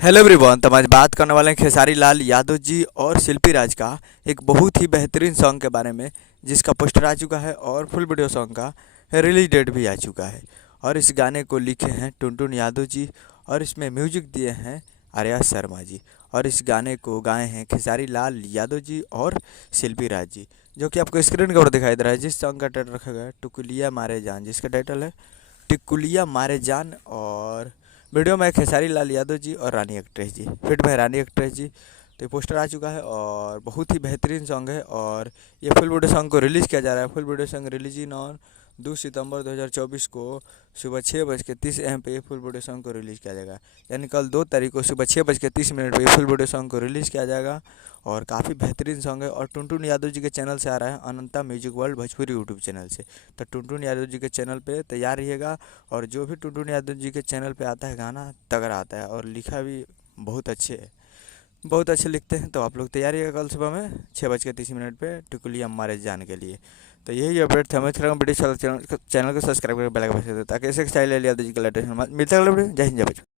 Hello everyone. तो आज बात करने वाले हैं खेसारी लाल यादव जी और शिल्पी राज का एक बहुत ही बेहतरीन सॉन्ग के बारे में, जिसका पोस्टर आ चुका है और फुल वीडियो सॉन्ग का रिलीज डेट भी आ चुका है। और इस गाने को लिखे हैं टुनटुन यादव जी और इसमें म्यूजिक दिए हैं आर्या शर्मा जी। और इस गाने को गाए हैं खेसारी लाल यादव जी और शिल्पी राज जी, जो कि आपको स्क्रीन के ऊपर दिखाई दे रहा है। जिस सॉन्ग का टाइटल रखा गया है टुकुलिया मारे जान, जिसका टाइटल है टिकुलिया मारे जान। और वीडियो में खेसारी लाल यादव जी और रानी एक्ट्रेस जी, फिट में रानी एक्ट्रेस जी। तो ये पोस्टर आ चुका है और बहुत ही बेहतरीन सॉन्ग है। और ये फुल वीडियो सॉन्ग को रिलीज़ किया जा रहा है। Full video song release in on 2 सितंबर 2024 को सुबह 6:30 AM पे ये फुल वीडियो सॉन्ग को रिलीज़ किया जाएगा। यानी कल 2 तारीख को सुबह 6:30 पे ये फुल वीडियो सॉन्ग को रिलीज़ किया जाएगा। और काफ़ी बेहतरीन सॉन्ग है और टुनटुन यादव जी के चैनल से आ रहा है, Ananta music world Bhojpuri YouTube channel से। तो टुनटुन यादव जी के चैनल पे तैयार रहिएगा। और जो भी टुनटुन यादव जी के चैनल पे आता है गाना तगड़ा आता है और लिखा भी बहुत अच्छे है, बहुत अच्छे लिखते हैं। तो आप लोग तैयार रहिएगा कल सुबह में 6:30 पे टिकुली हमारे जाने के लिए। तो यही अपडेट थे। हमें थोड़ा वीडियो चैनल को सब्सक्राइब करके बेल आइकन बजा दें ताकि ऐसे स्टाइल यादव जी का लेटेस्ट मिलता है। जय हिंद जय बच्चों।